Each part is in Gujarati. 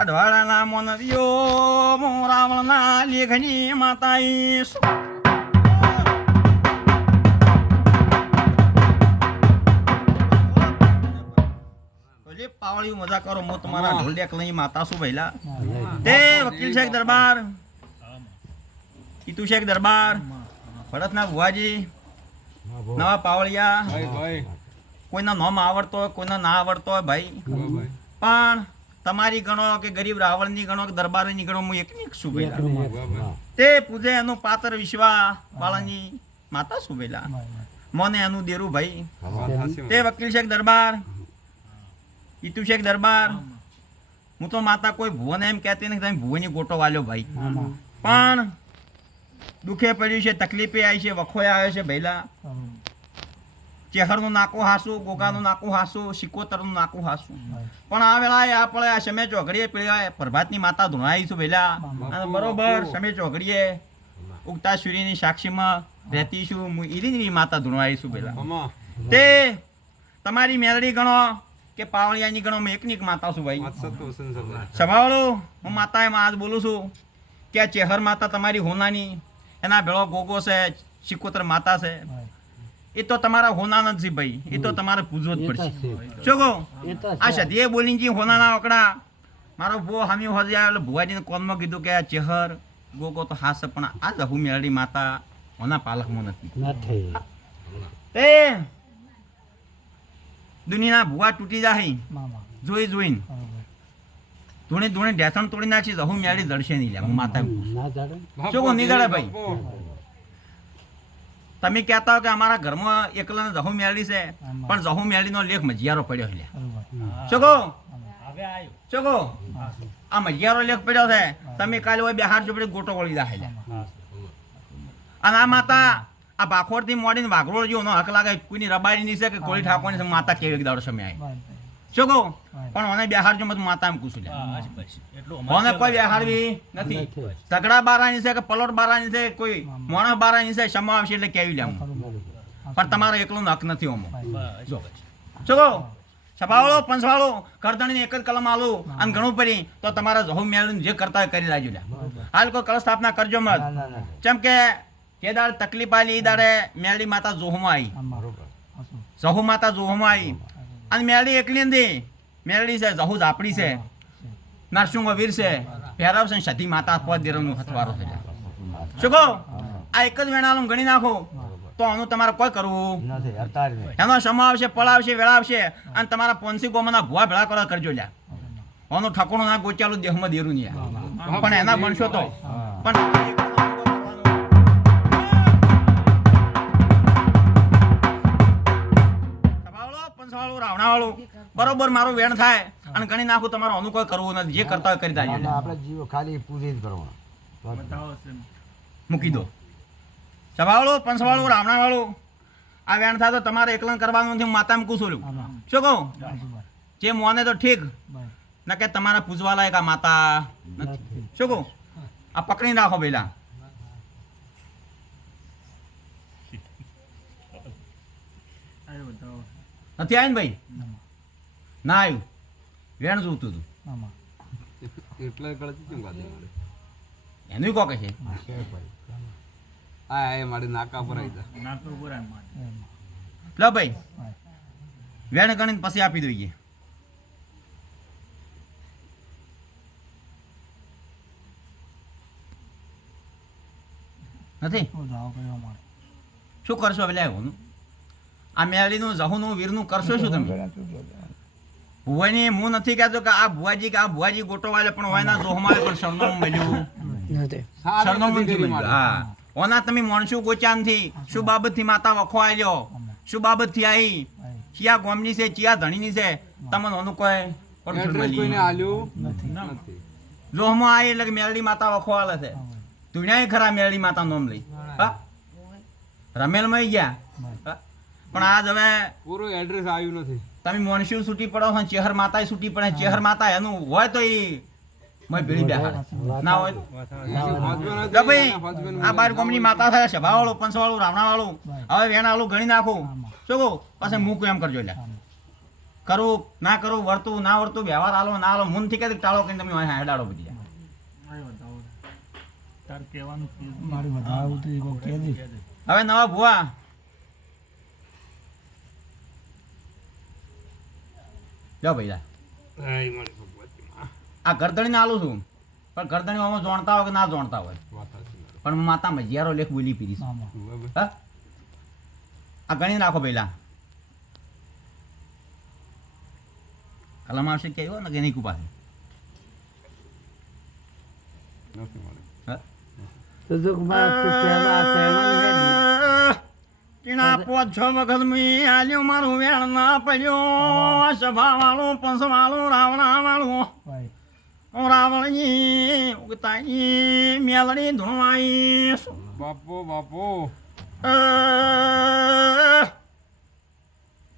કઢવાળાના મોનરિયો મો રાવણના લેખની માતા ઈશ ઓલી પાવળી મજા કરો મો તમારા ઢોલ ડેક લઈ માતા શું ભઈલા. તે વકીલ શેખ દરબાર. કીતુ શેખ દરબાર. ભરતના ભુવાજી. નવા પાવળિયા. કોઈના નામ આવડતો હોય કોઈના ના આવડતો હોય ભાઈ. પણ તમારી ગણો કે ગરીબ રાવણની ગણો કે દરબારની ગણો હું એક એક છું તે પૂજે એનું પાત્ર વિશ્વા વાળાની માતા શું ભઈલા. મોને એનું દેરું ભાઈ. તે વકીલ શેખ દરબાર ઈતુ શેખ દરબાર. હું તો માતા કોઈ ભુવન એમ કહેતી નથી તમે ભુવનની ગોટો વાલ્યો ભાઈ. પણ દુખે પડ્યું છે તકલીફે આવી છે વખોય આવ્યો છે ભૈલા ચેહરનું નાકું હાસું ગોગાનું નાકું હાસું સિકોતરનું નાકું હાસું. પણ આ વેળાએ આપણે આ સમય ચોઘડીએ પેલા પ્રભાતની માતા ધૂણાવીશું ભૈલા અને બરોબર સમય ચોઘડીએ ઉગતા સૂર્યની સાક્ષીમાં રહેતી છું હું ઈરીની માતા ધૂણાવીશું પેલા તે તમારી મેલડી ગણો કે પાવળિયાની ગણો મેં એકની એક માતા છું ભાઈ. સભાવાળો હું માતા એમાં આજ બોલું છું કે આ ચેહર માતા તમારી હોનાની એના ભેળો ગોગો છે સિકોતર માતા છે. એ તો તમારા હોના નથી ભાઈ. એ તો તમારે પૂજવો જ પડશે. શું આ સદીએ બોલીને હોનાના ઓકડા મારો ભૂવો હામી હોજે આવ્યો ભુવાજીને કોનમાં કીધું કે આ ચહેર ગોગો તો હાસ પણ આ જહુ મેળડી માતા હોના પાલકમાં નથી. નથી તે દુનિયાના ભુવા તૂટી જાય જોઈ જોઈને. ધૂણે ધૂણે ઢેસણ તોડી નાખી જહુ મેળી જડશે નહીં લે હું માતા એમ કહું છું. ના જાડે. શું ભાઈ? તમે કહેતા હો કે અમારા ઘરમાં એકલાને જહુ મેળી છે પણ જહુ મેળીનો લેખ મજિયારો પડ્યો છે શકો શું કહો શું કહો આ મજિયારો લેખ પડ્યો છે તમે કાલે હોય બિહાર ચોપડે ગોટો વળી દા અને આ માતા આ ભાખોડથી મોડીને વાઘરોળ જેવો નો હક લાગે કોઈની રબાડી નહીં છે કે કોળી ઠાકોરની માતા કેવી એક દાડો સમય આવી શું કહું? પણ મને બિહાર જો મત માતા પૂછું. મને કોઈ બિહારવી નથી. નથી. તગડા બારાની છે કે પલોટ બારાની છે કોઈ મોણસ બારાની છે ક્ષમા આવશે એટલે કેવી લે પણ તમારો એકલો હક નથી ઓમો. શું કહો? પંચવાળો કરદણીને એક જ કલમ આલો અને ઘણું પડી તો તમારા જહુ મેળવીને જે કરતા હોય કરી લાજો હાલ કોઈ કળ સ્થાપના કરજો મત. જેમ કે જે દાડે તકલીફ આલી એ દાડે મેળી માતા જોહમાં આવી જહુ માતા જોહમાં આવી અને મેળી એકલી નથી મેળી છે જહુ ઝાપડી છે. નરસિંહ વીર છે. પહેરાવ છે સતી માતા પદ દેરવનું હથવારો છે. શું કહો? આ એક જ વેણાલું ગણી નાખો? તો આનું તમારે કોઈ કરવું? એનો સમય આવશે પળાવશે વેળાવશે અને તમારા પોનસી ગોમાના ભુવા ભેળા કરવા કરજો લ્યા. આનું ઠકોણું ના ગોચાલું દેહમાં દેરું નહીં પણ એના બનશો તો. પણ બરોબર મારું વેણ થાય અને ગણી નાખું તમારો અનુકૂળ કોઈ કરવું નથી. જે કરતા હોય કરી દાજો. આપણે જીવો ખાલી પૂરી જ કરવાનો. મૂકી દો. સભાવાળો પંચવાળો રાવણાવાળો. આ વેણ થાય તો તમારે એકલન કરવાનું નથી હું માતા મૂકું છું શું કહું? જે મોને તો ઠીક. ના કે તમારે પૂજવા લાયક આ માતા નથી. શું કહું? આ પકડી રાખો પેલા નથી આવીને ને. ભાઈ ના આવ્યું. વેણ જોતું હતું એટલે કેમ ગાતી મારે? એનું કોકે છે? આ એ મારી નાકા પર આવી જા. લો ભાઈ. વેણ ગણીને પછી આપી દઈએ. નથી? શું કરશો? પેલા એવું આ મેળીનું જહુનું વીરનું કરશો શું તમે? ભુવાની હું નથી કહેતો કે આ ભુવાજી કે આ ભુવાજી ગોટો વાલે પણ વાયના જોહમાં પણ સરનામું મળ્યું. સરનામું મળ્યું. હા. ઓના તમે મોણસું ગોચાનથી શું બાબતથી માતા વખો આવ્યો શું બાબતથી આવી ચિયા ગોમની છે ચિયા ધણીની છે? તમને ઓનું કોઈ કોણ એડ્રેસ કોઈને આલ્યું? નથી. જોહમાં આવી એટલે મેલડી માતા વખો આલે છે. તુણ્યાય ખરા મેલડી માતા નોમ લઈ. હા. રમેલમાં ગયા? પણ આજ હવે પૂરું એડ્રેસ આવ્યું નથી. તમે મોણસી છૂટી પડો છો ચેહર માતા છૂટી પડે ચેહર માતા એનું હોય તો એ મય ભેળી બેહાડે. ના હોય તો. ભાઈ. આ બાર ગોમની માતા થાય સભાવાળું રાવણા રાવણાવાળું. હવે વેણાવાળું ગણી નાખું. શું કહું? પાસે મૂકું એમ કરજો એટલે. કરું ના કરું વર્તું ના વર્તું વ્યવહાર આલો ના આલો મુનથી કે ટાળો કરીને તમે અહીંયા હેડાડો બધી. હવે નવા ભુવા. લો ભાઈ. આ ગરદણીને આલું છું. પણ ગરદણી આમાં જોણતા હોય કે ના જોણતા હોય. પણ હું માતા મજિયારો લેખ બોલી પીરી હા? આ ગણી નાખો પહેલા કલમ આવશે કે આવ્યો ને કે નહીં કુપાશે નથી મારી. હા તો જો કુમાર તો પહેલા પહેલા ટીણા પોત છ વખત મી આલ્યું મારું વેણ ના પડ્યો. સભા વાળું પંસ વાળું રાવણા વાળું રાવણની ઉગતાઈ મેલડી ધોવાઈ. બાપો બાપો.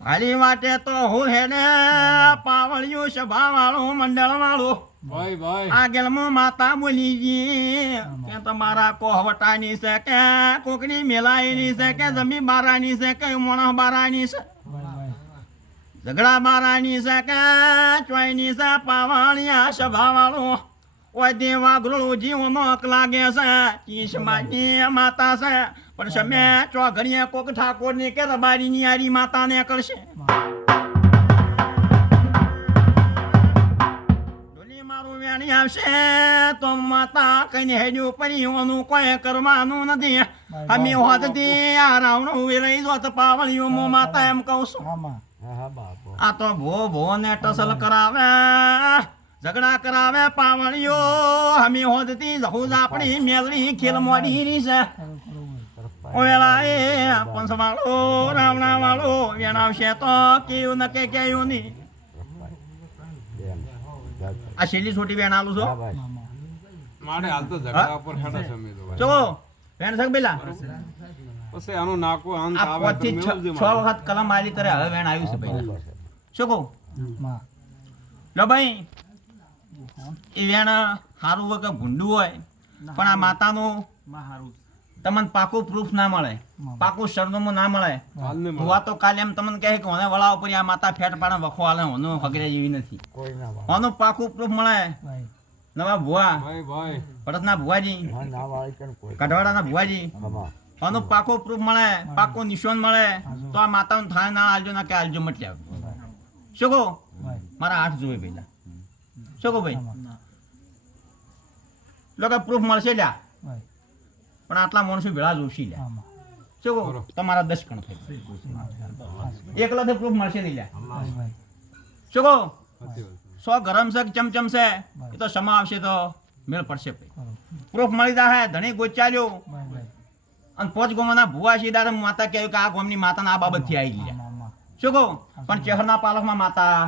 ભાલી વાટે તો હું હેને પાવળિયું સભા વાળું મંડળ વાળું ભાઈ ભાઈ. આગળમાં માતા બોલી ગઈ કે તમારા કોહવટાની છે કે કોકની મેલાઈની છે કે જમી બારાની છે કે મોણા બારાની છે? ઝઘડા બારાની છે કે ચોયની છે? પાવાણિયા સભા વાળું ઓય દેવા ગૃળ જીવનો હક લાગે છે. ચીસ માની માતા છે. પણ સમે ચોઘડીએ કોક ઠાકોરની કે રબારીની આરી માતાને કરશે? મારું આવશે તો માતા કઈને હેડ્યું પરિયોનું કોઈ કરવાનું નથી. અમે હોતથી આ રાવણ વેરાઈ જોત પાવળિયો મો માતા એમ કહું છું. મામા હા હા બાપો. આ તો ભો ભો ને ટસલ કરાવે ઝઘડા કરાવે પાવળીઓ. હમી હોદતી જહુજ આપણી મેલડી ખેલ મોડી રહી છે. ઓવેલા એ પંસ વાળો રાવણા વાળો વેણાવશે તો કેવું ન કે કેવું નહીં આ છેલ્લી છોટી છો. હા ભાઈ. મામા મારે હાલ તો ઝઘડા ઉપર હેડા છે મેં તો ચો બેન સંગ પેલા. પછી આનો નાકો અંત આવે તો પોતથી છ મેળવજે વખત કલમ આલી તરે હવે વેણ આવ્યું છે ભાઈ. શું કહું? લો ભાઈ. એ વેણ સારું હોય કે ભૂંડું હોય પણ આ માતાનું તમને પાકું પ્રૂફ ના મળે. પાકું સરનામું ના મળે. ભુવા તો કાલે એમ તમને કહે કે મને વળાવ પર આ માતા ફેટ પાડે વખો આલે હોનું હગરે જેવી નથી. કોઈ ના બાપ હોનું પાકું પ્રૂફ મળે. નવા ભુવા. ભાઈ ભાઈ. ભરતના ભુવાજી. કઢવાડાના ભુવાજી. હોનું પાકું પ્રૂફ મળે. પાકું નિશાન મળે. તો આ માતાનું થાય ના આલજો ના કે આલજો મટલે શું કહો? મારા આઠ જોવે પહેલા. શું કહો ભાઈ? લોકો પ્રૂફ મળશે લ્યા. પણ આટલા માણસો ભેળા જોશી લે કહો? તમારા દસ કણ થઈ એકલાથી પ્રૂફ મળશે નહીં લે શું કહો. સો ગરમ છે ચમચમશે ચમચમ છે. એ તો સમા આવશે તો મેળ પડશે પ્રૂફ મળી જાય ધણી ગોચાલ્યો. અને પોચ ગોમાના ભુવા સીધા માતા કહેવાય કે આ ગોમની માતાના આ બાબતથી આવી ગયા. શું કહું? પણ ચહેરના પાલકમાં માતા.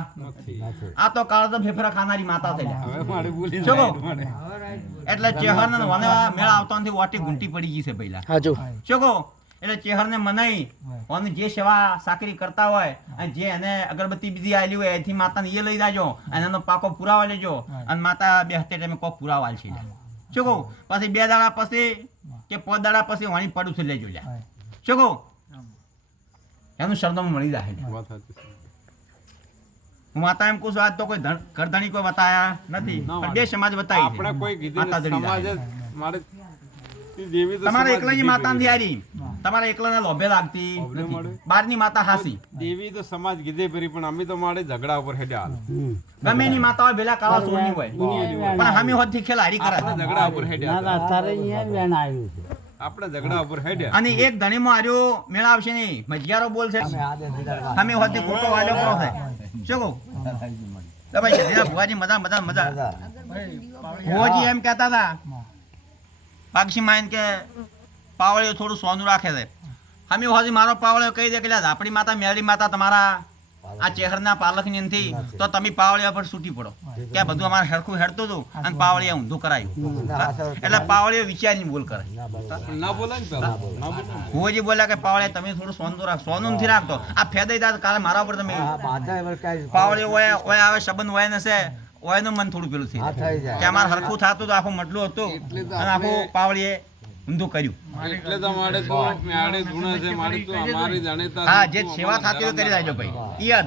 આ તો કાળ તો ફેફરા ખાનારી માતા થઈ શું કહું? એટલે ચેહરને વને મેળ આવતો નથી વાટી ગુંટી પડી ગઈ છે પહેલા. શું કહું? એટલે ચેહરને મનાઈ અને જે સેવા સાકરી કરતા હોય અને જે એને અગરબત્તી બીજી આવેલી હોય એથી માતાને એ લઈ જાજો અને એનો પાકો પુરાવા લેજો અને માતા બે હતે ટાઈમે કોક પુરાવા છે શું કહું? પછી બે દાડા પછી કે પાંચ દાડા પછી વાણી પડું છે લેજો લ્યા. શું કહું? એનું સરનામું મળી જાય માતા એમ કહું છું આજ તો કોઈ કરધણી કોઈ બતાયા નથી બે સમાજ બતાવી આપણે કોઈ કીધું સમાજ મારે ઈ દેવી તો તમારે એકલાની માતા. હારી તમારે એકલાને લોભે લાગતી. બારની માતા હાસી. દેવી તો સમાજ ગીધે ફરી પણ અમે તો મારે ઝઘડા ઉપર હેડ્યા ગમે એની માતા હોય ભેલા કાવા સોની હોય. પણ હામી હોતથી હારી કરા ઝઘડા ઉપર હેડ્યા. અત્યારે અહીંયા વેણ આવ્યું છે. આપણે ઝઘડા ઉપર હેડ્યા. અને એક ધણીમાં આર્યો મેળા આવશે નહીં. મજિયારો બોલ છે અમે આદે સીધા હામી હોતથી ખોટો વાલ્યો કરો છે શું કહું? ભાઈ ભુવાજી મજા મજા મજા. ભુવાજી એમ કહેતા હતા પાક્ષી માઈન કે પાવળીઓ થોડું સોનું રાખે છે. અમે હોજી મારો પાવળિયો કહી દે કે લ્યા આપણી માતા મેળી માતા તમારા આ ચહેરના પાલકની નથી તો તમે પાવળિયા પર છૂટી પડો. કે બધું અમારે હરખું હેડતું હતું અને પાવળિયા ઊંધું કરાયું. એટલે પાવળીઓ વિચારીને બોલ કરે. હું ના બોલાય કે પાવળિયા તમે થોડું સોનું રાખ સોનું નથી રાખતો. આ ફેદાઈ દાદ કાલે મારા ઉપર તમે હા માથા એમાં કાંઈ પાવળે ઓય ઓય આવે સંબંધ હોય ને છે ઓયનું મન થોડું પેલું જાય. કે અમારે હરખું થતું તો આખું મટલું હતું અને આખું પાવળીએ ઊંધું કર્યું. એટલે તો મારે તો છે મારે તો અમારી જાણીતા હા જે સેવા થતી હોય કરી દેજો ભાઈ. એ એ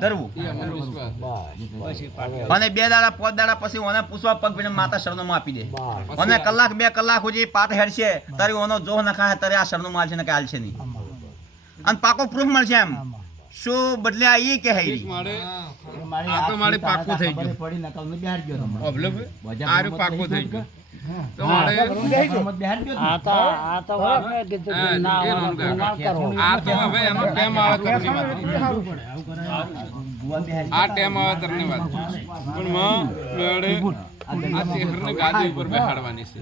બસ અને બે દાડા પાંચ દાડા પછી ઓને પૂછવા પગ પીને માતા શરણોમાં આપી દે. અને કલાક બે કલાક સુધી પાઠ હેડશે તારે ઓનો જોહ નખાય તારે આ શરણું માલશે ને કે હાલશે નહીં. અને પાકો પ્રૂફ મળશે એમ. શું બદલે આ ઈ કે હૈરી મારે આ તો મારે પાકું થઈ ગયું. પડી નકલ ને બિહાર ગયો આ પાકું થઈ ગયું આ ટેમ આવે તરની વાત. પણ મેળે ગાદી ઉપર બેહાડવાની છે.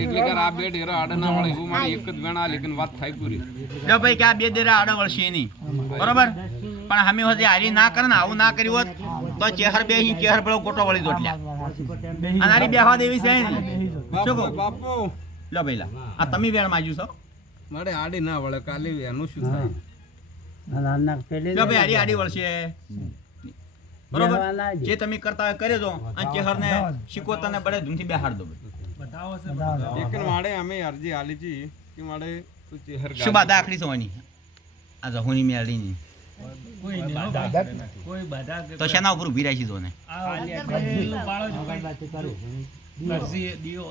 એટલે કે બે ડેરા આડા ના વળે એવું મારી એક જ વેણા લેકિન વાત થાય પૂરી. જો ભાઈ કે આ બે દેરા આડો વળશે નહીં બરોબર? પણ અમે હજી હારી ના કરે ને આવું ના કર્યું હોત તો ચેહર બે ચેહર પેલો ગોટો વળી દોટલ્યા અને હારી બેહવા દેવી છે. શું કહું બાપુ લો ભાઈ આ તમે વેણ માજ્યું છો? મારે આડી ના વળે કાલે એનું શું થાય? લો ભાઈ હારી આડી વળશે. બરોબર? બેહવા ના દે. જે તમે કરતા હોય કરે જો. અને ચેહર ને શીખોતા બડે ધૂમથી બેહાડ દો. લેકિન મારે અમે અરજી આલી છી કે મારે તું ચહેર શું બાધા આખડી સોની આ જહોની મેળી ની તો શેના ઉપર ઊભી રાખી જો ને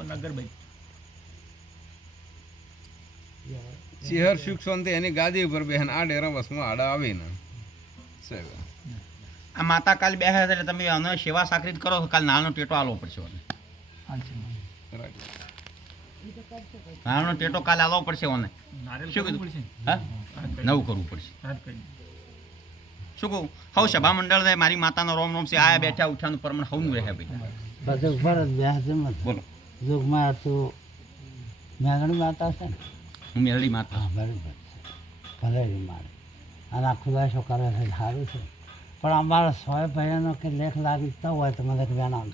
અગરબત્તી સુખ શાંતિ એની ગાદી ઉપર બેહન આ ડેરા વસમાં આડા આવે ને આ માતા કાલ બેહે છે એટલે તમે આનો સેવા સાકરી કરો કાલ નાનો ટેટો આલવો પડશે ઓને. નાનો ટેટો કાલ આલવો પડશે ઓને. શું કીધું? હા? નવું કરવું પડશે. શું કહું? હવ સભા મંડળ છે મારી માતાનો રોમ રોમ છે આયા બેઠા ઉઠાનું પરમણ હવનું રહે ભાઈ. બધું ઉપર જ બેસે મત. બોલો. જોગમાં તું મેઘણી માતા છે ને. હું મેરડી માતા. હા બરાબર છે. ભલેરી મારે. અને આખું ખુલાસો કરે છે સારું છે. પણ અમારા સોય ભાઈઓનો કે લેખ લાગતા હોય તો મને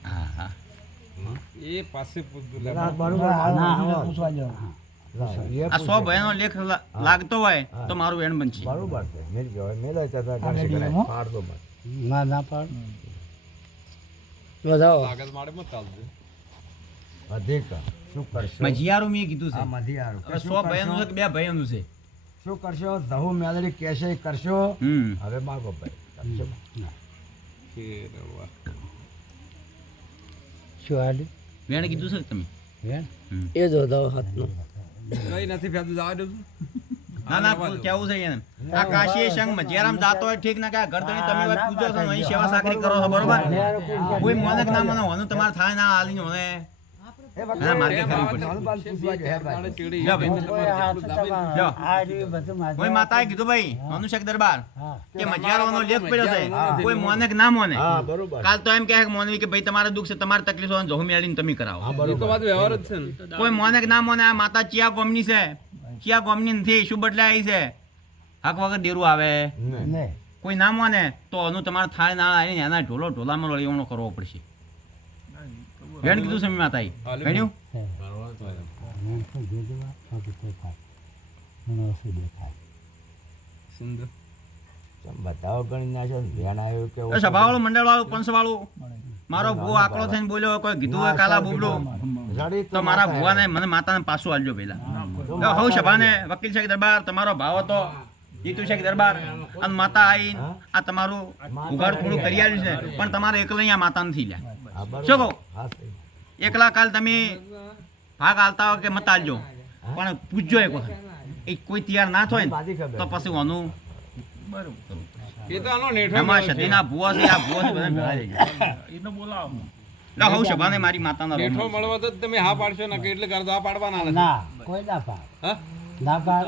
હા હા. એ પાસે પૂછતું લે. ના પૂછવા જાઓ આ સો ભયાનો લેખ લાગતો હોય તો મારું એણ બનશે. બરોબર છે. મિલ. ના ના પાડ. મારે મત અધિક શું કરશો? મજિયારું મેં કીધું છે. હવે સો ભયાનું છે બે ભયનું છે? શું કરશો? ધહુ મેલડી કેશે કરશો? હમ. હવે માગો ભાઈ. શું હાલી વેણ કીધું છે તમે? વેણ? એ જો વધાવો હાથનું કઈ નથી ફેતું જવા દઉં ના ના કેવું છે એને? આ કાશી સંઘ મજિયારામ જાતો હોય ઠીક ના કે ગરદણી તમે હોય પૂજો છો અહીં સેવા સાકરી કરો છો બરોબર? કોઈ મને ના મને હોનું તમારે થાય ના હાલીને હોને. કોઈ માતાએ કીધું ભાઈ મનુષ્ય દરબાર કે મજિયારોનો લેખ પડ્યો છે. કોઈ મોને કે ના મોને. હા બરોબર. કાલ તો એમ કહે કે મોનવી કે ભાઈ તમારે દુઃખ છે તમારે તકલીફ હોય જોહું મેળવીને તમે કરાવો. એ તો વાત વ્યવહાર જ છે ને. કોઈ મોને કે ના મોને આ માતા ચિયા ગોમની છે. ચિયા ગોમની નથી શું બદલાય આવી છે? હક વગર ડેરું આવે. કોઈ ના મોને તો અનુ તમારે થાય ના આવીને એના ઢોલો ઢોલામાં રળિયામણો કરવો પડશે. વેણ કીધું છે મેં માતાએ વેણ્યું? તો. જોજો આ, બાકી કોઈ થાય. મને ઓછું દેખાય. સુંદર ચમ બતાવો ગણી નાખ્યો ધ્યાન આવ્યું કે સભાવાળું મંડળ વાળું પંચ વાળું મારો ભૂ આકડો થઈને બોલ્યો કોઈ કીધું હોય કાલા બુબડું? તો મારા ભુવાને મને માતાને પાછું આલજો પેલા હવ સભાને વકીલ છે દરબાર તમારો ભાવ હતો. જીતુ સાહેબ દરબાર. અને માતા આવી આ તમારું ઉઘાડ થોડું કરી આવ્યું છે. પણ તમારે એકલા અહીંયા માતા નથી લ્યા. શું કહું? એકલા કાલ તમે ભાગ આલતા હોય કે મત આલજો? પણ પૂછજો એક વખત. એ કોઈ તૈયાર ના થાય ને તો પછી ઓનું એ તો આનો નેઠો એમાં મળે છે. છે આ ભુવા છે બધા ભેળા થઈ ગયા. લા હવ સભાને મારી માતાના નેઠો મળવા તો જ તમે હા પાડશો ને કે એટલે કરતો આ પાડવાના ના કોઈ ના પાડ. હા? ના પાડ.